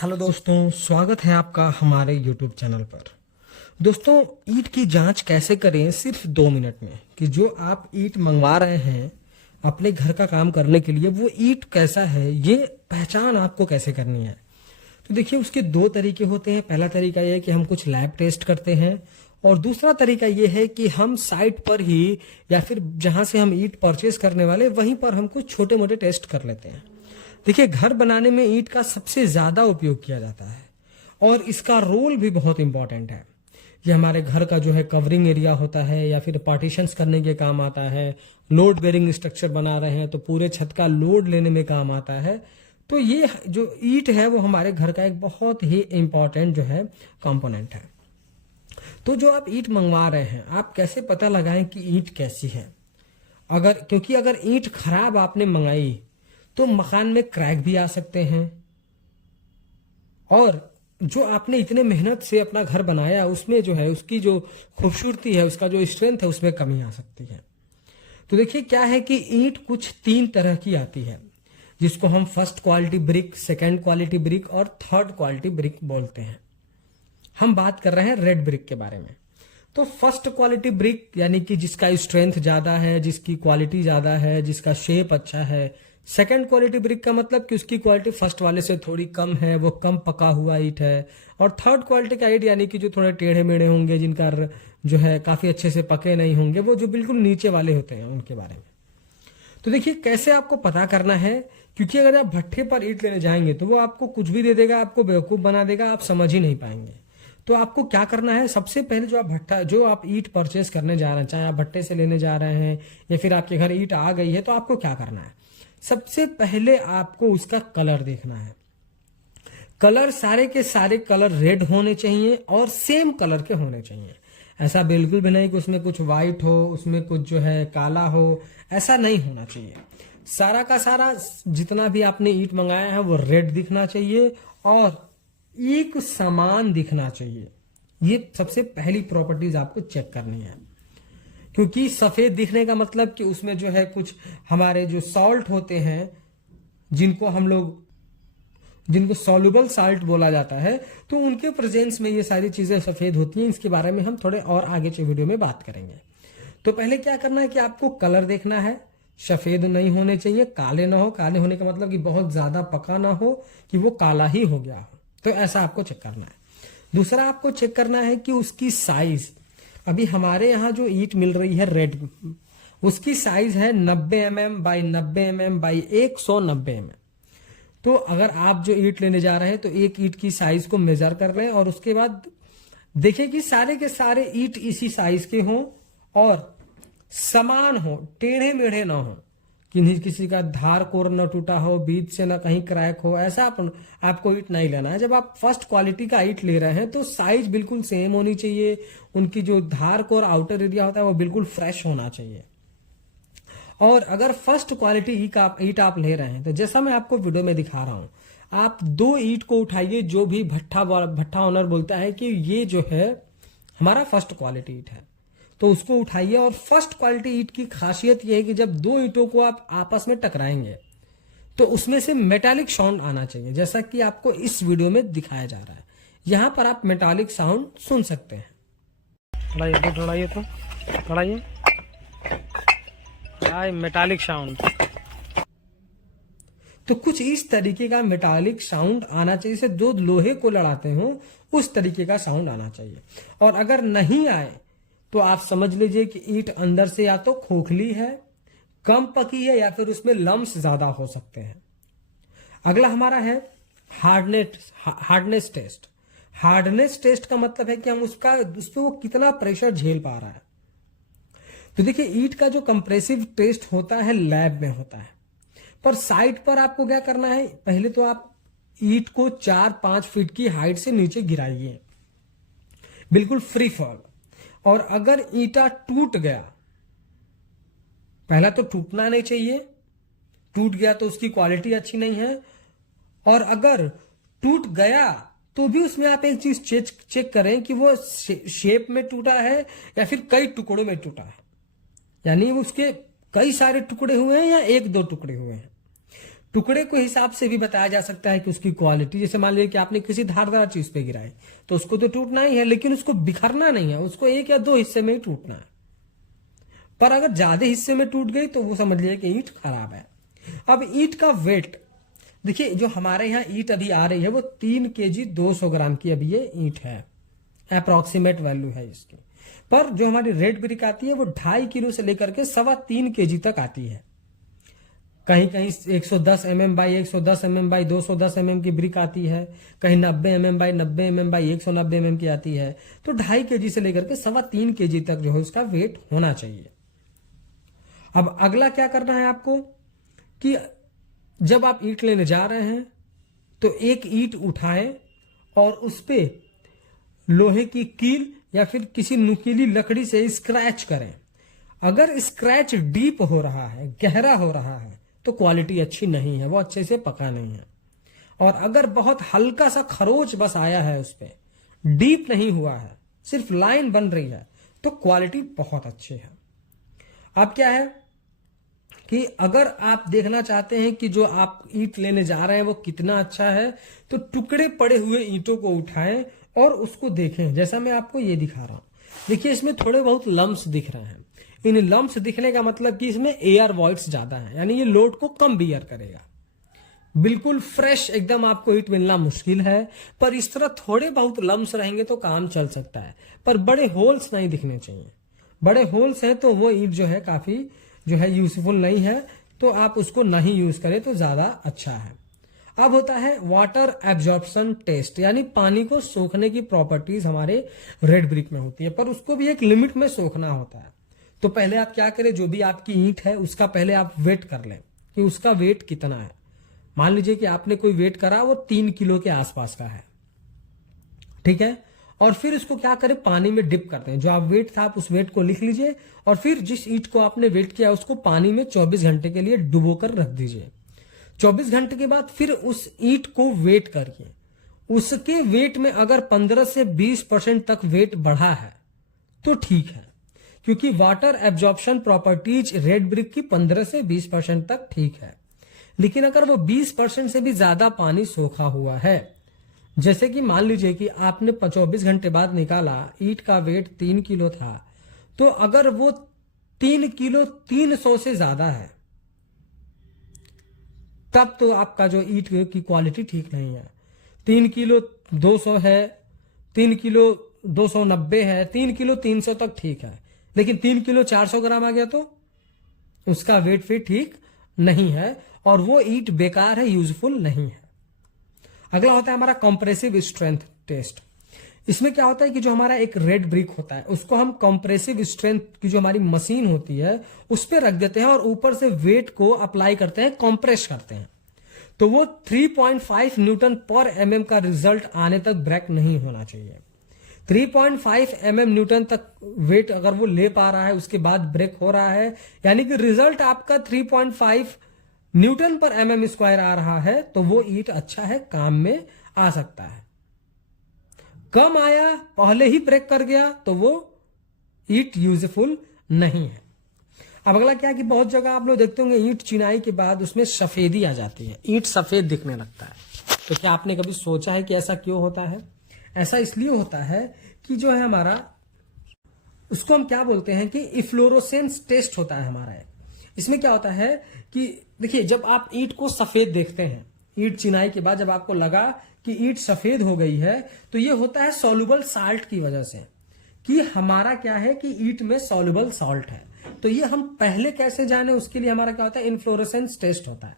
Hello दोस्तों, स्वागत है आपका हमारे YouTube चैनल पर। दोस्तों, ईंट की जांच कैसे करें सिर्फ 2 मिनट में कि जो आप ईंट मंगवा रहे हैं अपने घर का काम करने के लिए, वो ईंट कैसा है ये पहचान आपको कैसे करनी है। तो देखिए, उसके 2 तरीके होते हैं। पहला तरीका ये है कि हम कुछ लैब टेस्ट करते हैं और दूसरा तरीका ये है कि हम साइट पर ही या फिर जहां से हम ईंट परचेस करने वाले वहीं पर हम कुछ छोटे मोटे टेस्ट कर लेते हैं। देखिए, घर बनाने में ईंट का सबसे ज्यादा उपयोग किया जाता है और इसका रोल भी बहुत इंपॉर्टेंट है। ये हमारे घर का जो है कवरिंग एरिया होता है या फिर पार्टीशंस करने के काम आता है। लोड बेरिंग स्ट्रक्चर बना रहे हैं तो पूरे छत का लोड लेने में काम आता है। तो ये जो ईंट है वो हमारे घर का एक बहुत ही इंपॉर्टेंट जो है कंपोनेंट है। तो जो आप ईंट मंगवा रहे हैं, आप कैसे पता लगाएं कि ईंट कैसी है। क्योंकि अगर ईंट खराब आपने मंगाई तो मकान में क्रैक भी आ सकते हैं और जो आपने इतने मेहनत से अपना घर बनाया उसमें जो है उसकी जो खूबसूरती है, उसका जो स्ट्रेंथ है, उसमें कमी आ सकती है। तो देखिए, क्या है कि ईंट कुछ 3 तरह की आती है, जिसको हम first quality brick, second quality brick और थर्ड क्वालिटी ब्रिक बोलते हैं। हम बात कर रहे हैं रेड ब्रिक के बारे में। तो फर्स्ट क्वालिटी ब्रिक यानी कि जिसका स्ट्रेंथ ज्यादा है, जिसकी क्वालिटी ज्यादा है, जिसका शेप अच्छा है। सेकंड क्वालिटी ब्रिक का मतलब कि उसकी क्वालिटी फर्स्ट वाले से थोड़ी कम है, वो कम पका हुआ ईंट है। और थर्ड क्वालिटी का ईंट यानी कि जो थोड़े टेढ़े मेढ़े होंगे, जिनका जो है काफी अच्छे से पके नहीं होंगे, वो जो बिल्कुल नीचे वाले होते हैं, उनके बारे में। तो देखिए, कैसे आपको पता करना है, क्योंकि अगर आप भट्ठे पर ईंट लेने जाएंगे तो वो आपको कुछ भी दे देगा, आपको बेवकूफ बना देगा, आप समझ ही नहीं पाएंगे। तो आपको क्या करना है, सबसे पहले जो आप ईंट परचेस करने जा रहे हैं, चाहे आप भट्टे से लेने जा रहे हैं या फिर आपके घर ईंट आ गई है, तो आपको क्या करना है, सबसे पहले आपको उसका कलर देखना है। कलर, सारे के सारे कलर रेड होने चाहिए और सेम कलर के होने चाहिए। ऐसा बिल्कुल भी नहीं कि उसमें कुछ व्हाइट हो, उसमें कुछ जो है काला हो, ऐसा नहीं होना चाहिए। सारा का सारा जितना भी आपने ईंट मंगाया है वो रेड दिखना चाहिए और एक समान दिखना चाहिए। ये सबसे पहली प्रॉपर्टीज आपको चेक करनी है, क्योंकि सफेद दिखने का मतलब कि उसमें जो है कुछ हमारे जो सॉल्ट होते हैं, जिनको सॉल्युबल साल्ट बोला जाता है, तो उनके प्रेजेंस में ये सारी चीजें सफेद होती हैं। इसके बारे में हम थोड़े और आगे के वीडियो में बात करेंगे। तो पहले क्या करना है कि आपको कलर देखना है। सफेद नहीं होने चाहिए, काले ना हो। काले होने का मतलब कि बहुत ज्यादा पका ना हो कि वो काला ही हो गया हो, तो ऐसा आपको चेक करना है। दूसरा आपको चेक करना है कि उसकी साइज। अभी हमारे यहाँ जो ईंट मिल रही है रेड, उसकी साइज है 90 mm by 90 mm by 190 mm। तो अगर आप जो ईंट लेने जा रहे हैं तो एक ईंट की साइज को मेजर कर लें और उसके बाद देखें कि सारे के सारे ईंट इसी साइज के हों और समान हो, टेढ़े मेढ़े ना हो, किसी का धार कोर न टूटा हो, बीच से ना कहीं क्रैक हो। ऐसा आपको ईंट नहीं लेना है। जब आप फर्स्ट क्वालिटी का ईंट ले रहे हैं तो साइज बिल्कुल सेम होनी चाहिए। उनकी जो धार कोर आउटर एरिया होता है वो बिल्कुल फ्रेश होना चाहिए। और अगर फर्स्ट क्वालिटी ईंट आप ले रहे हैं तो जैसा मैं आपको वीडियो में दिखा रहा हूं, आप 2 ईंट को उठाइए। जो भी भट्ठा ओनर बोलता है कि ये जो है हमारा फर्स्ट क्वालिटी ईंट है, तो उसको उठाइए। और फर्स्ट क्वालिटी ईंट की खासियत यह है कि जब 2 ईंटों को आप आपस में टकराएंगे तो उसमें से मेटालिक साउंड आना चाहिए, जैसा कि आपको इस वीडियो में दिखाया जा रहा है। यहां पर आप मेटालिक साउंड सुन सकते हैं। मेटालिक साउंड, तो कुछ इस तरीके का मेटालिक साउंड आना चाहिए, जैसे 2 लोहे को लड़ाते हो उस तरीके का साउंड आना चाहिए। और अगर नहीं आए तो आप समझ लीजिए कि ईंट अंदर से या तो खोखली है, कम पकी है, या फिर उसमें लम्स ज्यादा हो सकते हैं। अगला हमारा है हार्डनेस टेस्ट। हार्डनेस टेस्ट का मतलब है कि हम उस पर वो कितना प्रेशर झेल पा रहा है। तो देखिए, ईंट का जो कंप्रेसिव टेस्ट होता है लैब में होता है, पर साइट पर आपको क्या करना है, पहले तो आप ईंट को 4-5 फीट की हाइट से नीचे गिराइए, बिल्कुल फ्री फॉल। और अगर ईंटा टूट गया, पहला तो टूटना नहीं चाहिए, टूट गया तो उसकी क्वालिटी अच्छी नहीं है। और अगर टूट गया तो भी उसमें आप एक चीज चेक करें कि वो शेप में टूटा है या फिर कई टुकड़ों में टूटा है, यानी उसके कई सारे टुकड़े हुए हैं या 1-2 टुकड़े हुए हैं। टुकड़े को हिसाब से भी बताया जा सकता है कि उसकी क्वालिटी, जैसे मान लीजिए कि आपने किसी धारदार चीज पे गिराए तो उसको तो टूटना ही है, लेकिन उसको बिखरना नहीं है, उसको एक या दो हिस्से में ही टूटना है। पर अगर ज्यादा हिस्से में टूट गई तो वो समझ लीजिए कि ईंट खराब है। अब ईंट का वेट देखिए, जो हमारे यहाँ ईंट अभी आ रही है वो 3 kg 200 ग्राम की अभी ये ईंट है, अप्रोक्सीमेट वैल्यू है इसकी। पर जो हमारी रेड ब्रिक आती है वो 2.5 किलो से लेकर के 3.25 kg तक आती है। कहीं कहीं 110 mm by 110 mm by 210 mm की ब्रिक आती है, कहीं 90 mm by 90 mm by 190 mm की आती है। तो 2.5 kg से लेकर के 3.25 kg तक जो है उसका वेट होना चाहिए। अब अगला क्या करना है आपको कि जब आप ईंट लेने जा रहे हैं तो एक ईंट उठाएं और उस पे लोहे की कील या फिर किसी नुकीली लकड़ी से स्क्रैच करें। अगर स्क्रैच डीप हो रहा है, गहरा हो रहा है, तो क्वालिटी अच्छी नहीं है, वो अच्छे से पका नहीं है। और अगर बहुत हल्का सा खरोच बस आया है उस पे, डीप नहीं हुआ है, सिर्फ लाइन बन रही है, तो क्वालिटी बहुत अच्छी है। अब क्या है कि अगर आप देखना चाहते हैं कि जो आप ईंट लेने जा रहे हैं वो कितना अच्छा है, तो टुकड़े पड़े हुए ईंटों को उठाएं और उसको देखें। जैसा मैं आपको ये दिखा रहा हूं, देखिए इसमें थोड़े बहुत लम्स दिख रहे हैं। इन लम्स दिखने का मतलब कि इसमें एयर वॉइड्स ज्यादा है, यानी ये लोड को कम बियर करेगा। बिल्कुल फ्रेश एकदम आपको ईंट मिलना मुश्किल है, पर इस तरह थोड़े बहुत लम्स रहेंगे तो काम चल सकता है। पर बड़े होल्स नहीं दिखने चाहिए। बड़े होल्स हैं तो वो ईंट जो है काफी जो है यूजफुल नहीं है, तो आप उसको नहीं यूज करें तो ज्यादा अच्छा है। अब होता है वाटर एब्जॉर्प्शन टेस्ट, यानी पानी को सोखने की प्रॉपर्टीज हमारे रेड ब्रिक में होती है, पर उसको भी एक लिमिट में सोखना होता है। तो पहले आप क्या करें, जो भी आपकी ईंट है उसका पहले आप वेट कर लें कि उसका वेट कितना है। मान लीजिए कि आपने कोई वेट करा वो 3 किलो के आसपास का है, ठीक है। और फिर इसको क्या करें, पानी में डिप करते हैं। जो आप वेट था आप उस वेट को लिख लीजिए और फिर जिस ईंट को आपने वेट किया उसको पानी में 24 घंटे के लिए डुबो कर रख दीजिए। 24 घंटे के बाद फिर उस ईंट को वेट करिए। उसके वेट में अगर 15 से 20% तक वेट बढ़ा है तो ठीक है, क्योंकि water absorption properties red brick की 15 से 20% तक ठीक है। लेकिन अगर वो 20% से भी ज्यादा पानी सोखा हुआ है, जैसे कि मान लीजिए कि आपने 24 घंटे बाद निकाला, ईंट का वेट 3 किलो था, तो अगर वो 3 किलो 300 से ज्यादा है तब तो आपका जो ईंट की क्वालिटी ठीक नहीं है। 3 किलो 200 है, 3 किलो 290 है, 3 किलो 300 तक ठीक है, लेकिन 3 किलो 400 ग्राम आ गया तो उसका वेट फिर ठीक नहीं है और वो ईंट बेकार है, यूजफुल नहीं है। अगला होता है हमारा कंप्रेसिव स्ट्रेंथ टेस्ट। इसमें क्या होता है कि जो हमारा एक रेड ब्रिक होता है उसको हम कंप्रेसिव स्ट्रेंथ की जो हमारी मशीन होती है उस पर रख देते हैं और ऊपर से वेट को अप्लाई करते हैं, कंप्रेस करते हैं। तो वो 3.5 न्यूटन पर mm का रिजल्ट आने तक ब्रेक नहीं होना चाहिए। 3.5 mm न्यूटन तक वेट अगर वो ले पा रहा है उसके बाद ब्रेक हो रहा है, यानी कि रिजल्ट आपका 3.5 न्यूटन पर mm स्क्वायर आ रहा है, तो वो ईंट अच्छा है, काम में आ सकता है। कम आया, पहले ही ब्रेक कर गया, तो वो ईंट यूजफुल नहीं है। अब अगला क्या कि बहुत जगह आप लोग देखते होंगे ईंट चिनाई के बाद उसमें सफेदी आ जाती है, ईंट सफेद दिखने लगता है। तो क्या आपने कभी सोचा है कि ऐसा क्यों होता है? ऐसा इसलिए होता है कि जो है हमारा, उसको हम क्या बोलते हैं कि इफ्लोरोसेंस टेस्ट होता है हमारा। इसमें क्या होता है कि देखिए, जब आप ईंट को सफेद देखते हैं, ईंट चिनाई के बाद जब आपको लगा कि ईंट सफेद हो गई है, तो ये होता है सॉल्युबल साल्ट की वजह से, कि हमारा क्या है कि ईंट में सॉल्युबल साल्ट है। तो ये हम पहले कैसे जाने, उसके लिए हमारा क्या होता है, इन्फ्लोरेसेंस टेस्ट होता है।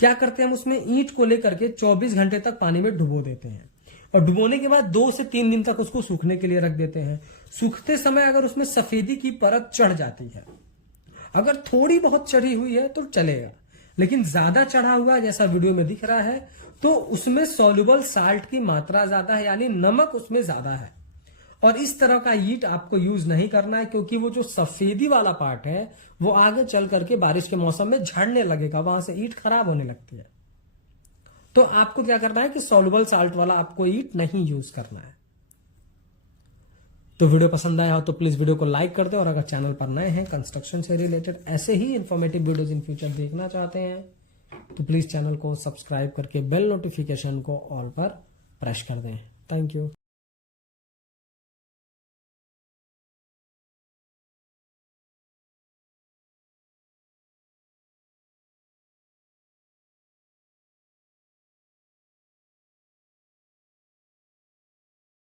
क्या करते हैं हम उसमें ईंट को लेकर के 24 घंटे तक पानी में डुबो देते हैं और डुबोने के बाद 2 से 3 दिन तक उसको सूखने के लिए रख देते हैं। सूखते समय अगर उसमें सफेदी की परत चढ़ जाती है, अगर थोड़ी बहुत चढ़ी हुई है तो चलेगा, लेकिन ज्यादा चढ़ा हुआ जैसा वीडियो में दिख रहा है तो उसमें सॉल्युबल साल्ट की मात्रा ज्यादा है, यानी नमक उसमें ज्यादा है। और इस तरह का ईंट आपको यूज नहीं करना है, क्योंकि वो जो सफेदी वाला पार्ट है वो आगे चल करके बारिश के मौसम में झड़ने लगेगा, वहां से ईंट खराब होने लगती है। तो आपको क्या करना है कि सॉल्युबल साल्ट वाला आपको ईंट नहीं यूज करना है। तो वीडियो पसंद आया हो तो प्लीज वीडियो को लाइक कर दे, और अगर चैनल पर नए हैं, कंस्ट्रक्शन से रिलेटेड ऐसे ही इंफॉर्मेटिव वीडियोज इन फ्यूचर देखना चाहते हैं तो प्लीज़ चैनल को सब्सक्राइब करके बेल नोटिफिकेशन को ऑल पर प्रेस कर दें। Thank you.